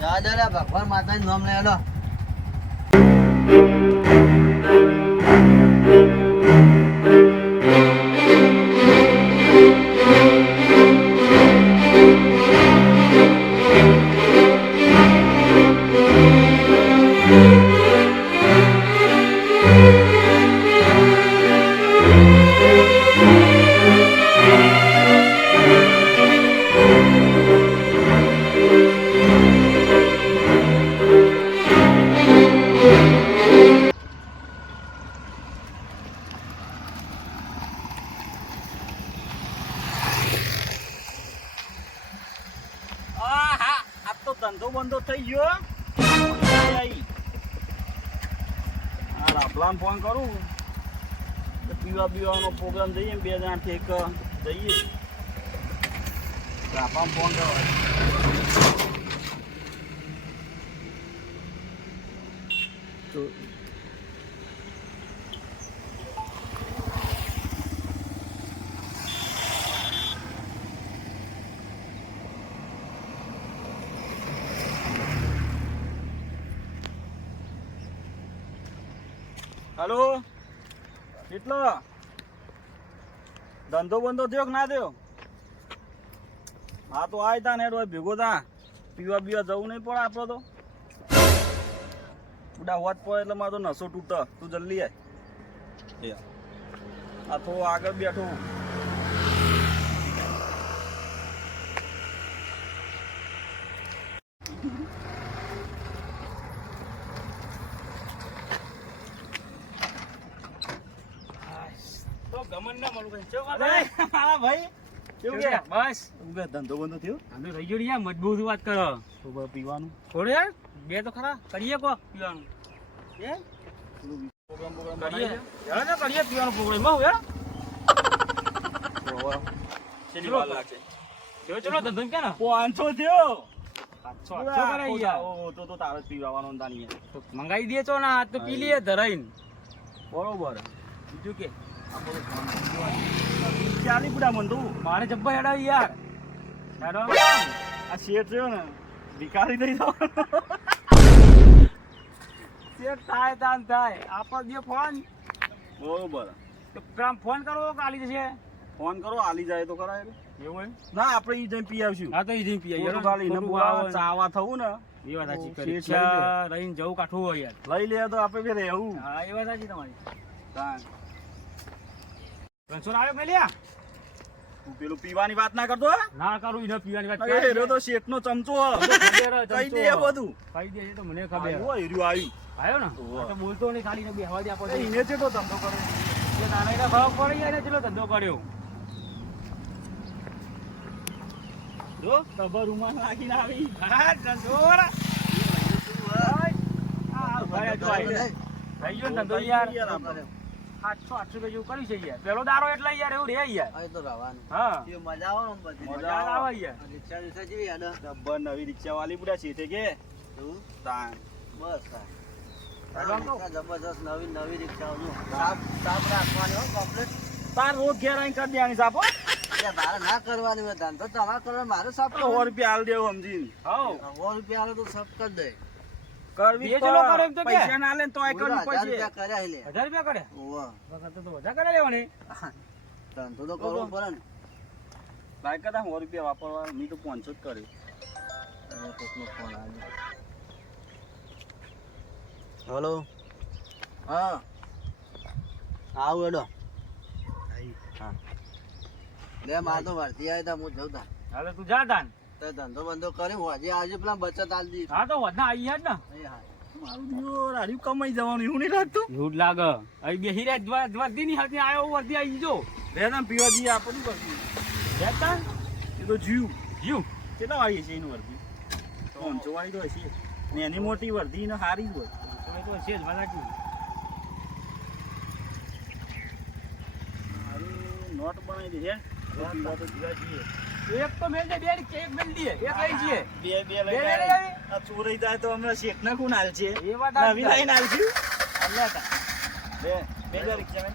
દાદા ભગવાન માતાનું નામ લઈ લો. ધંધો બંધો થઈ ગયો. રાપલામ ફોન કરું પીવા બીવાનો પ્રોગ્રામ જઈએ 2 જણાથી એક જઈએ. રાપલામ ફોન કરો. હલો, કેટલો ધંધો બંધો થયો કે ના થયો? હા તો આય તા ને ભેગો થા. પીવા બીવા જવું નહીં પડે આપડે તો. બુડા હોત પડે એટલે મારો તો નસો તૂટે. તું જલ્દી આય. આ તો આગળ બેઠું. ધંધો બંધો થયો થઈ ગયો યાર, મજબૂત વાત કરો. પીવાનું થોડે યાર બે તો ખરા કરીએ કો પીવાનું. પ્રોગ્રામ કરીએ પીવાનો પ્રોગ્રામ હો યાર. ચલો લાગશે. ચલો ધંધો કે ના 500 થયો. 500 કરાઈ યાર. તો તારે જ પીવાનો તાની તો મંગાઈ દે છો ના, તો પી લઈએ ધરાઈને. બરોબર. બીજું કે ચાલી બુડા મન તું મારે જબ્બા હેડાવી યાર. હેડો આ શેઠ થયો ને ભિખારી થઈ જાવ. શેઠ થાય તાન થાય. આપણ દે ફોન. બરોબર. તો કામ ફોન કરવો કે આલી જશે? ફોન કરો આલી જાય તો કરાય. એવું ના આપણે ઈ જઈને પી આવશું. હા તો ઈ જઈને પી આવીએ. ખાલી ને બોલાવા ચાવા થવું ને એ વાત સાચી શેઠ કરી. લઈ લે. રહીને જવું કાઠું હોય યાર. લઈ લે તો આપણે બે રહેવું. હા એ વાત સાચી તમારી. તાન રણછોડ આવ્યો પેલ્યા? તું પેલું પીવાની વાત ના કરતો. ના કરું ઈને પીવાની વાત. એ હેરો તો શેઠનો ચમચો હ. કહી દે એ બધું. કહી દે છે તો મને ખબર. આવ્યો હીરો આવ્યું. આવ્યો ને તો બોલતો નહીં, ખાલી ને બેહવા દે આપો. એને ચેટલો ધંધો કરે. એ નાના ભાવ પડી જાય ને ચલો ધંધો કર્યો. જો ખબર રૂમાલ નાખીને આવી. હા રણછોડ હા ભાઈ જો આવી થઈ ગયો ને ધંધો યાર. 800 જેવું કર્યું છે યાર. પેલો દારો એટલે યાર એવું રે યાર. આ તો રવાનું. હા એ મજા આવે ને બધી. મજા આવે યાર. રિક્ષા રિક્ષા જેવી યાદ ડબ્બર નવી રિક્ષા વાળી બુડા શેઠે કે તું તાન બસ હેડો તો. જબરદસ્ત નવી રિક્ષા સાફ સાફ રાખવાની હો કમ્પ્લીટ. તાર રોજ ઘેર આવીને કરી દેવાની સાપો. મારે ના કરવાની હોય ધંધો તમારે કરવા મારે સાફ 100 રૂપિયા હાલ દેવું સમજીને. હાઉ 100 રૂપિયા આલે તો સાફ કરી દે. કરવી બે ચલો કરો એમ તો કે. પૈસા ના લે ને તોય કરવી 1000 પડશે. રૂપિયા કર્યા લે. 1000 રૂપિયા કરે? ઓવા વખત તો વધારે કરે લેવાની. ધંધો તો કરવો પડે ને. લાયક હતા 100 રૂપિયા વાપરવા. મેં તો 500 જ કર્યું. કોકનો ફોન આવ્યો. હેલો હા આવું એડો. હા લે માર તો વર્તી આવી તા હું જઉં તા. હાલે તું જા તાન. તે ધંધો બંધો કર્યો આજે આજે પેલા બચત આલ દી. હા તો વધના આવી યાર ને. મારું જો રાડ્યું કમાઈ જવાનું એવું નહીં લાગતું. એવું જ લાગે. અહીં બેહી રે વર્દી ની હાથે આવ્યો વર્દી આવી જો. રે ના પીવા જઈએ આપણે શું કરશું. બેતા એ તો જીવ કેટલા વાળી છે એનું વર્દી 500 વાળી તો હશે ને એની મોટી વર્દી ને સારી જ હોય. તો છે જ મજાકી. નોટ બનાવી દે હે પીવા તો જીવા છીએ. એક તો મેલ દે, બે એક મેલ દે, એક લઈ જઈએ. બે લઈ લઈ જાય. આ ચોરાઈ જાય તો અમે શેખ ના કોણ હાલ છે. એ વાત નવી લઈને હાલ છે. અલ્લા તા. બે હજાર રિક્ષા મેં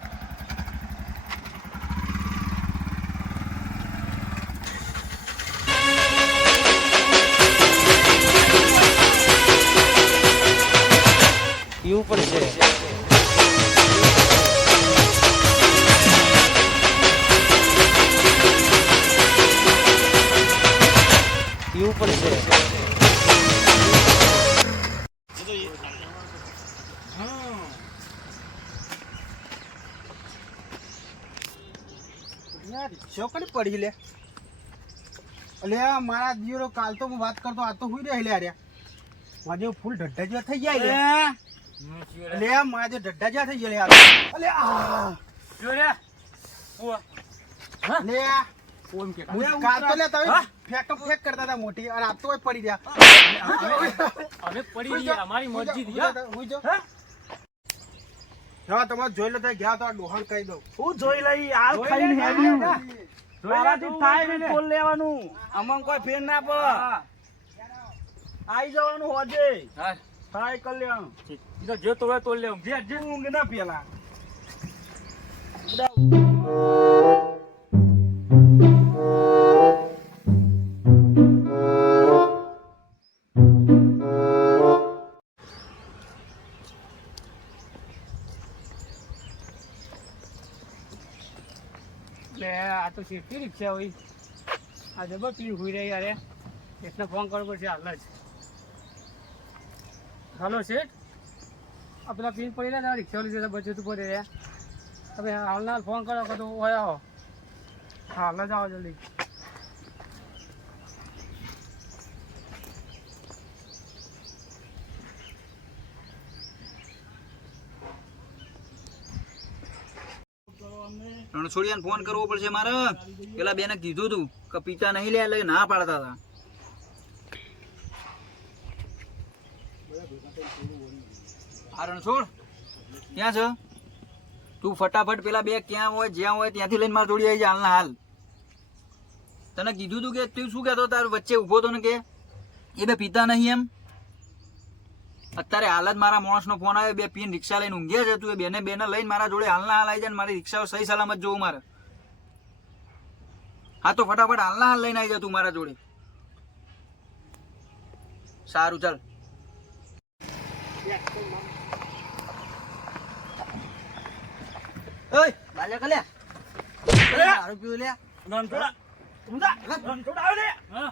યાર છોકરી પડી લે અલે મારા દિયોરો કાલ તો હું વાત કરતો આ તો હુઈ રહે લે આર્યા માજે ફૂલ ઢડ્ડા જેવા થઈ જાય લે અલે માજે ઢડ્ડા જેવા થઈ ગયા લે અલે આ જો રે લે ઓમ કે હું કાલ તો લે તમે ફેક કરતા હતા મોટી અને આ તો પડી ગયા અમે પડી ગયા અમારી મરજી થી હા હુઈ જો હા તમારે જોઈ લો તો ગયા તો આ ડોહાણ કહી દઉં હું જોઈ લઈ આ ખાઈને હેડ્યું મારાથી થાય ને બોલ લેવાનું આમાં કોઈ ફેર ના પડે આઈ જવાનું હોજે હા થાય કલ્યાણ તો જો તો હોય તો લે જે ઊંઘ ના પેલા લે આ તો શેઠી રિક્ષા હોય આ જબર પી હુઈ રહી યાર એટલે ફોન કરવો પડશે હાલ જ હાલો શેઠ આ પેલા પીન પડી રહ્યા રિક્ષા લીધે બચે તું પડે રે તમે હાલના ફોન કરો કે તો હોય આવો હાલ જ આવો જલ્દી રણછોડિયાને ફોન કરવો પડશે મારે પેલા બેને કીધું તું કે પીતા નહીં લે એટલે ના પાડતા હતા આ રણછોડ ક્યાં છે તું ફટાફટ પેલા બે ક્યાં હોય જ્યાં હોય ત્યાંથી લઈને મારા જોડી આવી જા હાલના હાલ તને કીધું તું કે તું શું કહેતો તાર વચ્ચે ઊભો તો ને કે એ બે પીતા નહીં એમ અત્યારે હાલ જ મારા માણસનો ફોન આવ્યો બે પીન રિક્ષા લઈને ઊંઘ્યા છે તું એ બેને લઈને મારા જોડે હાલના હાલ આવી જાય ને મારી રિક્ષા સહી સલામત જોવું મારે હા તો ફટાફટ હાલના હાલ લઈને આવી જા તું મારા જોડે સારું ચાલ ઓય બાજા કલે દારૂ પીવું લે રણછોડા ઊંધા રણછોડા આવે લે હા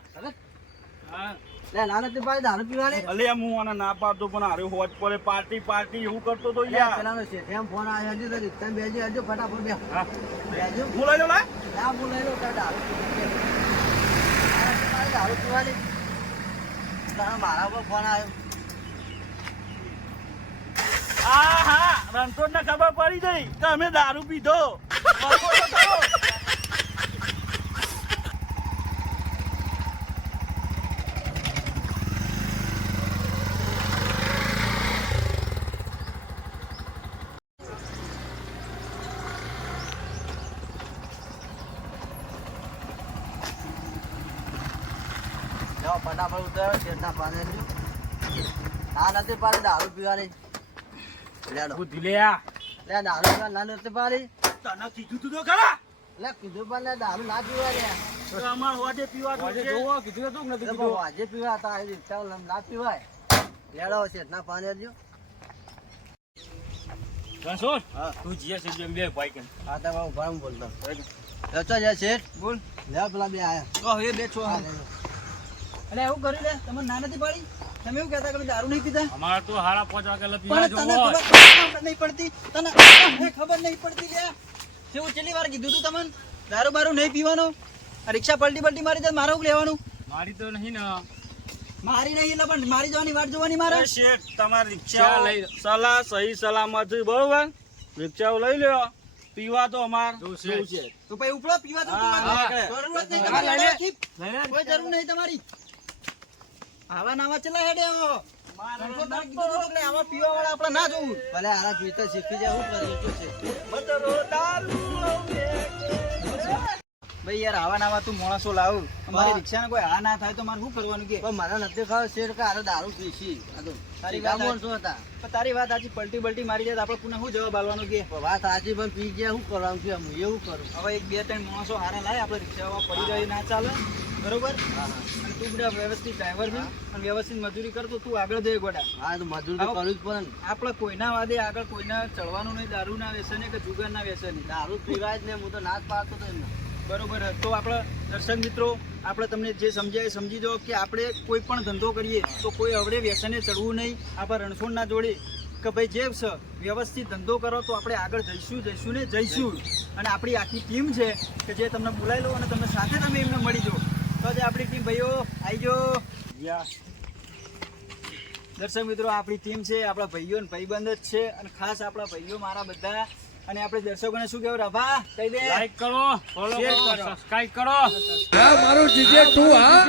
હા લે લાલચ તે પાડી દારૂ પીવા લે અલે હું આને ના પાડતો પણ હારે હોજ પડે પાર્ટી એવું કરતો તો યાર પેલાનો શેઠિયામ ફોન આવ્યો હજી તો તમે બેજો હજો ફટાફટ બે હા બેજો બોલાઈ લો લા ના બોલાઈ લો તાર દારૂ દારૂ પીવા લે મારા ઉપર ફોન આવ્યો હા રણછોડ ને ખબર પડી ગઈ કે અમે દારૂ પીધો જાઓ ફટાફટ ઉતરો શેઠના પાને હા નથી પાડી દારૂ પીવા લે લેડો બુદ્ધિ લે આ લે દારૂ પીવા ના નથી પાડી તને કીધું તું તો ખરા લે કીધું પણ લે દારૂ ના પીવા લે તો અમાર હોજે પીવા આજે જોશે જોવો કીધું તો નથી તો કીધું આજે પીવા હતા આજે રિક્ષા ના પીવાય લેડો શેઠના પાને જો રણછોડ હા. તું જીએ છે જેમ બે ભાઈ કે હા તો હું ભરમ બોલતો ચો જા શેઠ બોલ લે પેલા બે આયા તો હવે બે છો અરે એવું કર્યું લે તમને ના નથી પાડી તમે એવું કહેતા કે દારૂ નહીં પીતા અમાર તો હાડા 5 વાગે લપી પણ જોવો તને ખબર નહીં પડતી તને ખબર નહીં પડતી લે કેવું છેલ્લી વાર કીધું તું તમને દારૂ બારૂ નહીં પીવાનો આ રિક્ષા પલટી મારી જાય મારે લેવાનું મારી તો નહીં ને મારી નહીં એટલે પણ મારી જવાની વાટ જોવાની મારે એ શેઠ તમારી રિક્ષા ચા લઈ સલા સહી સલામત છે, બરોબર રિક્ષાઓ લઈ લ્યો પીવા તો અમાર જોશે. જોવું છે. તો પછી ઉપડો પીવા તો હા, જરૂર હા. નહીં હા, લઈ લે. તમારી કોઈ જરૂર નહીં તમારી આવા નાવા ચલા હેડે આવો આવા પીવા વાળા આપણે ના જોવું ભલે આરા પીતા શીખી જાય શું કર્યું છે બતરો દારૂ ભાઈ યાર આવા નાવા તું માણસો લાવ અમારી રિક્ષાને કોઈ આ ના થાય તો મારે શું કરવાનું કે મને નથી ખાવ શેર કે આરો દારૂ પીસી તારી વાત શું હતા પણ તારી વાત આજી પલટી બલટી મારી જાય તો આપણે પુનઃ શું જવાબ આલવાનો કે વાત આજી પણ પી ગયા શું કરવાનું કે હું એવું કરું હવે એક બે ત્રણ માણસો હારા લાય આપણે રિક્ષામાં પડી રહી ના ચાલે બરોબર અને તું બધા વ્યવસ્થિત ડ્રાઈવર છે અને વ્યવસ્થિત મજૂરી કરતો તું આગળ જઈ ગોડા હા તો મજૂરી તો કરવું જ પડે ને આપણે કોઈના વાદે આગળ કોઈના ચડવાનું નહીં દારૂના વ્યસને કે જુગારના વ્યસને દારૂ પીવાય જ ને હું તો ના જ પાડતો તો એમને બરોબર તો આપણે દર્શક મિત્રો આપણે તમને જે સમજાય સમજી દો કે આપણે કોઈ પણ ધંધો કરીએ તો કોઈ અવડે વ્યસને ચડવું નહીં. આપણે રણછોડના જોડે કે ભાઈ જે છે વ્યવસ્થિત ધંધો કરો તો આપણે આગળ જઈશું અને આપણી આખી ટીમ છે કે જે તમને બોલાવી લો અને તમે સાથે તમે એમને મળી જાઓ તો જે આપણી ટીમ ભાઈઓ આવી જાઓ. દર્શક મિત્રો આપણી ટીમ છે, આપણા ભાઈઓ ને ભાઈબંધ જ છે અને ખાસ આપણા ભાઈઓ મારા બધા. અને આપણે દર્શકોને શું કહેવું રાભા કહી દે, લાઈક કરો, ફોલો શેર કરો, કરો. સબસ્ક્રાઇબ કરો. મારું જીજે તું હા